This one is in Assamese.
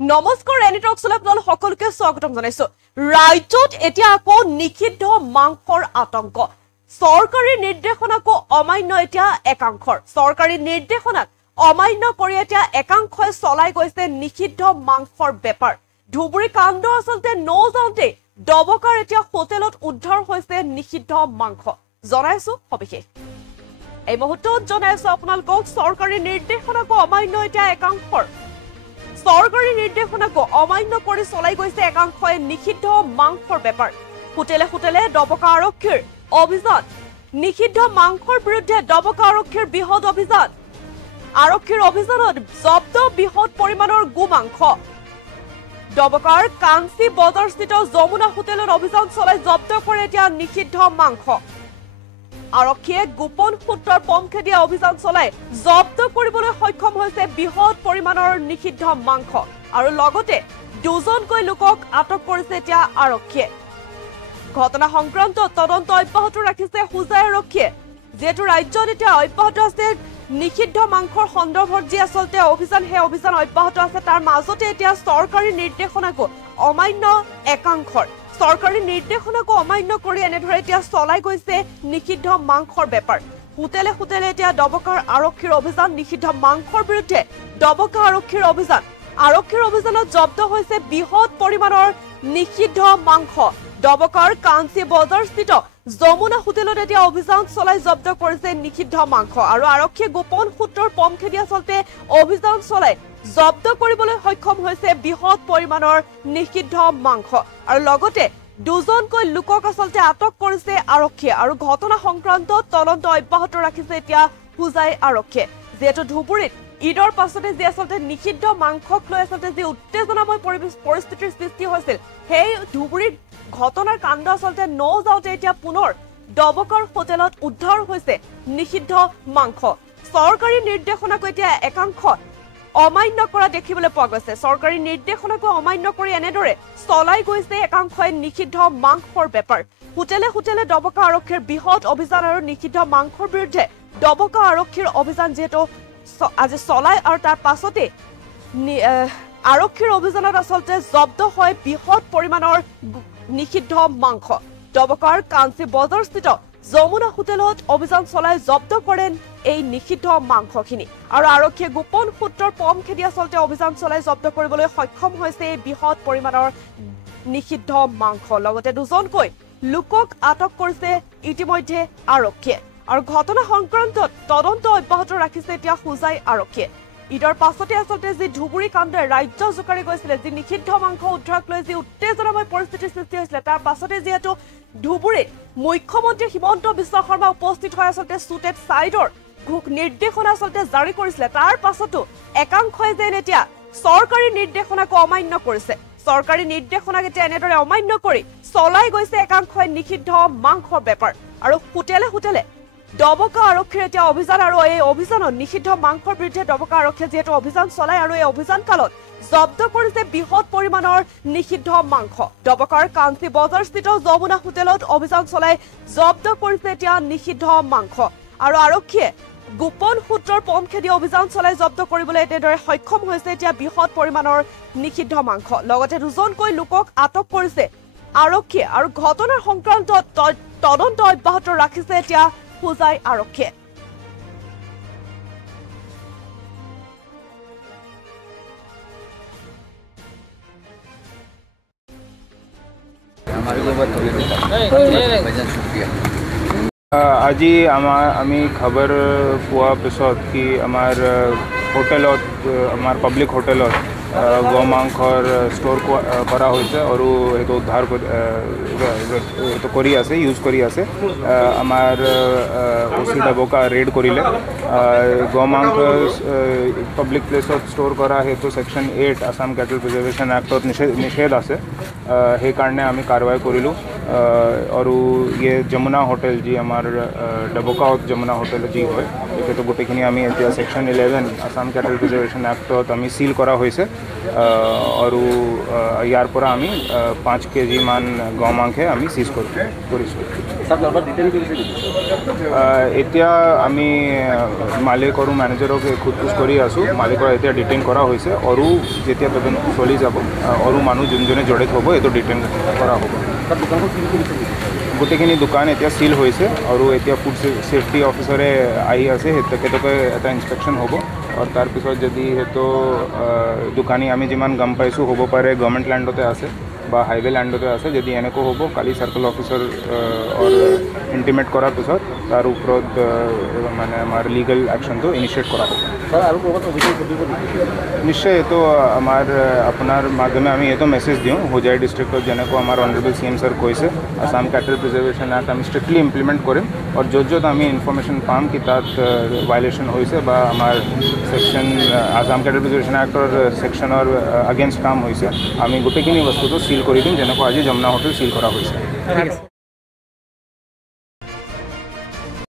নমস্কাৰ এনি টকছলৈ আপোনালোক সকলোকে স্বাগতম জনাইছো। ৰাজ্যত এতিয়া আকৌ নিষিদ্ধ মাংসৰ আতংক। চৰকাৰী নিৰ্দেশনাকো অমান্য এতিয়া একাংশৰ। চৰকাৰী নিৰ্দেশনাক অমান্য কৰি এতিয়া একাংশই চলাই গৈছে নিষিদ্ধ মাংসৰ বেপাৰ। ধুবুৰী কাণ্ড আচলতে নজাওঁতে ডবকাৰ এতিয়া হোটেলত উদ্ধাৰ হৈছে নিষিদ্ধ মাংস। জনাইছো সবিশেষ এই মুহূৰ্তত জনাইছো আপোনালোকক চৰকাৰী নিৰ্দেশনাকো অমান্য এতিয়া একাংশৰ। চৰকাৰী নিৰ্দেশনাকো অমান্য কৰি চলাই গৈছে একাংশই নিষিদ্ধ মাংসৰ বেপাৰ। হোটেলে হোটেলে ডবকা আৰক্ষীৰ অভিযান। নিষিদ্ধ মাংসৰ বিৰুদ্ধে ডবকা আৰক্ষীৰ বৃহৎ অভিযান। আৰক্ষীৰ অভিযানত জব্দ বৃহৎ পৰিমাণৰ গোমাংস। ডবকাৰ কাঞ্চি বজাৰস্থিত যমুনা হোটেলত অভিযান চলাই জব্দ কৰে এতিয়া নিষিদ্ধ মাংস। আৰক্ষীয়ে গোপন সূত্ৰৰ পমখে দিয়া অভিযান চলাই জব্দ কৰিবলৈ সক্ষম হৈছে বৃহৎ পৰিমাণৰ নিষিদ্ধ মাংস আৰু লগতে দুজনকৈ লোকক আটক কৰিছে এতিয়া আৰক্ষীয়ে। ঘটনা সংক্ৰান্তত তদন্ত অব্যাহত ৰাখিছে হোজাই আৰক্ষীয়ে। যেহেতু ৰাজ্যত এতিয়া অব্যাহত আছে নিষিদ্ধ মাংসৰ সন্দৰ্ভত যি আচলতে অভিযান, সেই অভিযান অব্যাহত আছে। তাৰ মাজতে এতিয়া চৰকাৰী নিৰ্দেশনাকো অমান্য একাংশৰ। চৰকাৰী নিৰ্দেশনাকো অমান্য কৰি এনেদৰে এতিয়া চলাই গৈছে নিষিদ্ধ মাংসৰ বেপাৰ। হোটেলে হোটেলে এতিয়া ডবকাৰ আৰক্ষীৰ অভিযান। নিষিদ্ধ মাংসৰ বিৰুদ্ধে ডবকা আৰক্ষীৰ অভিযান। আৰক্ষীৰ অভিযানত জব্দ হৈছে বৃহৎ পৰিমাণৰ নিষিদ্ধ মাংস। ডবকাৰ কাঞ্চি বজাৰস্থিত যমুনা হোটেলত এতিয়া অভিযান চলাই জব্দ কৰিছে নিষিদ্ধ মাংস আৰু আৰক্ষীয়ে গোপন সূত্ৰৰ পমখে দি আচলতে অভিযান চলাই জব্দ কৰিবলৈ সক্ষম হৈছে বৃহৎ পৰিমাণৰ নিষিদ্ধ মাংস আৰু লগতে দুজনকৈ লোকক আচলতে আটক কৰিছে আৰক্ষীয়ে আৰু ঘটনা সংক্ৰান্তত তদন্ত অব্যাহত ৰাখিছে এতিয়া হোজাই আৰক্ষীয়ে। যেহেতু ধুবুৰীত ঈদৰ পাছতে যি আচলতে নিষিদ্ধ মাংসক লৈ আচলতে যি উত্তেজনাময় পৰিস্থিতিৰ সৃষ্টি হৈছিল, সেই ধুবুৰীত ঘটনাৰ কাণ্ড আচলতে নজাওঁতে এতিয়া পুনৰ ডবকাৰ হোটেলত উদ্ধাৰ হৈছে নিষিদ্ধ মাংস। চৰকাৰী নিৰ্দেশনাকো এতিয়া একাংশ অমান্য কৰা দেখিবলৈ পোৱা গৈছে। চৰকাৰী নিৰ্দেশনাকো অমান্য কৰি এনেদৰে চলাই গৈছে একাংশই নিষিদ্ধ মাংসৰ বেপাৰ। হোটেলে হোটেলে ডবকা আৰক্ষীৰ বৃহৎ অভিযান আৰু নিষিদ্ধ মাংসৰ বিৰুদ্ধে ডবকা আৰক্ষীৰ অভিযান যিহেতু আজি চলাই আৰু তাৰ পাছতে আৰক্ষীৰ অভিযানত আচলতে জব্দ হয় বৃহৎ পৰিমাণৰ নিষিদ্ধ মাংস। ডবকাৰ কাঞ্চি বজাৰস্থিত যমুনা হোটেলত অভিযান চলাই জব্দ কৰে এই নিষিদ্ধ মাংসখিনি আৰু আৰক্ষীয়ে গোপন সূত্ৰৰ পমখে দি আচলতে অভিযান চলাই জব্দ কৰিবলৈ সক্ষম হৈছে এই বৃহৎ পৰিমাণৰ নিষিদ্ধ মাংস। লগতে দুজনকৈ লোকক আটক কৰিছে ইতিমধ্যে আৰক্ষীয়ে আৰু ঘটনা সংক্ৰান্তত তদন্ত অব্যাহত ৰাখিছে এতিয়া হোজাই আৰক্ষীয়ে। ঈদৰ পাছতে আচলতে যি ধুবুৰী কাণ্ডে ৰাজ্য জোকাৰি গৈছিলে, যি নিষিদ্ধ মাংস উদ্ধাৰক লৈ যি উত্তেজনাময় পৰিস্থিতিৰ সৃষ্টি হৈছিলে, তাৰ পাছতে যিহেতু ধুবুৰীত মুখ্যমন্ত্ৰী হিমন্ত বিশ্ব শৰ্মা উপস্থিত হৈ আচলতে শ্বুটেড ছাইডৰ নিৰ্দেশনা আচলতে জাৰি কৰিছিলে, তাৰ পাছতো একাংশই যেন এতিয়া চৰকাৰী নিৰ্দেশনাকো অমান্য কৰিছে। চৰকাৰী নিৰ্দেশনাক এতিয়া এনেদৰে অমান্য কৰি চলাই গৈছে একাংশই নিষিদ্ধ মাংসৰ বেপাৰ আৰু হোটেলে হোটেলে ডবকা আৰক্ষীৰ এতিয়া অভিযান আৰু এই অভিযানত নিষিদ্ধ মাংসৰ বিৰুদ্ধে ডবকা আৰক্ষীয়ে যিহেতু অভিযান চলাই আৰু এই অভিযান কালত জব্দ কৰিছে বৃহৎ পৰিমাণৰ নিষিদ্ধ মাংস। ডবকাৰ কাঞ্চি বজাৰস্থিত যমুনা হোটেলত অভিযান চলাই জব্দ কৰিছে এতিয়া নিষিদ্ধ মাংস আৰু আৰক্ষীয়ে গোপন সূত্ৰৰ পমখে দি অভিযান চলাই জব্দ কৰিবলৈ এনেদৰে সক্ষম হৈছে এতিয়া বৃহৎ পৰিমাণৰ নিষিদ্ধ মাংস। লগতে দুজনকৈ লোকক আটক কৰিছে আৰক্ষীয়ে আৰু ঘটনাৰ সংক্ৰান্তত তদন্ত অব্যাহত ৰাখিছে এতিয়া হোজাই আৰক্ষীয়ে। আজি আমি খবৰ পোৱা পিছত কি আমাৰ হোটেলত, আমাৰ পাব্লিক হোটেলত গোমাংসৰ ষ্ট'ৰ কৰা হৈছে আৰু এইটো উদ্ধাৰ কৰি আছে, ইউজ কৰি আছে। আমাৰ ওচি ডবকা ৰেড কৰিলে। গোমাংস পাব্লিক প্লেচত ষ্ট'ৰ কৰা সেইটো সেকশ্যন 8 আসাম কেটল প্ৰিজাৰ্ভেশ্যন এক্টত নিষেধ আছে। সেইকাৰণে আমি কাৰ্যবাহী কৰিলোঁ আৰু ইয়ে যমুনা হোটেল যি আমাৰ ডবকাত যমুনা হোটেল যি হয়, তেখেতক গোটেইখিনি আমি এতিয়া সেকশ্যন 11 আসাম কেটল প্ৰিজাৰ্ভেশ্যন এক্টত আমি সিল কৰা হৈছে আৰু ইয়াৰ পৰা আমি 5 কেজি মান গোমাংস আমি সিজ কৰিছোঁ। এতিয়া আমি মালিক আৰু মেনেজাৰক সোধপোছ কৰি আছোঁ। মালিকৰ এতিয়া ডিটেইন কৰা হৈছে আৰু যেতিয়া তদন্ত চলি যাব আৰু মানুহ যোনজনে জড়িত হ'ব এইটো ডিটেইন কৰা হ'ব। গোটেইখিনি দোকান এতিয়া চিল হৈছে আৰু এতিয়া ফুড ছেফটি অফিচাৰে আহি আছে, তেখেতকে এটা ইনস্পেকশ্যন হ'ব আৰু তাৰপিছত যদি সেইটো দোকানী আমি যিমান গম পাইছোঁ হ'ব পাৰে গভৰ্ণমেণ্ট লেণ্ডতে আছে বা হাইৱে লেণ্ডতে আছে। যদি এনেকৈ হ'ব কালি চাৰ্কল অফিচাৰ ইণ্টিমেট কৰাৰ পিছত তাৰ ওপৰত মানে আমাৰ লিগেল একশ্যনটো ইনিচিয়েট কৰা হ'ব। নিশ্চয় এইটো আমাৰ আপোনাৰ মাধ্যমে আমি এইটো মেছেজ দিওঁ হোজাই ডিষ্ট্ৰিক্টত যেনেকৈ আমাৰ অনাৰেবল CM ছাৰ কৈছে আসাম কেটেল প্ৰিজাৰ্ভেশ্যন এক্ট আমি ষ্ট্ৰিক্টলি ইমপ্লিমেণ্ট কৰিম আৰু য'ত আমি ইনফৰ্মেশ্যন পাম কি তাত ভাইলেশ্যন হৈছে বা আমাৰ section Assam cattle preservation act ছেকশ্যনৰ এগেইনষ্ট কাম হৈছে আমি গোটেইখিনি বস্তুটো চিল কৰি দিম যেনেকৈ আজি যমুনা হোটেল চিল কৰা হৈছে।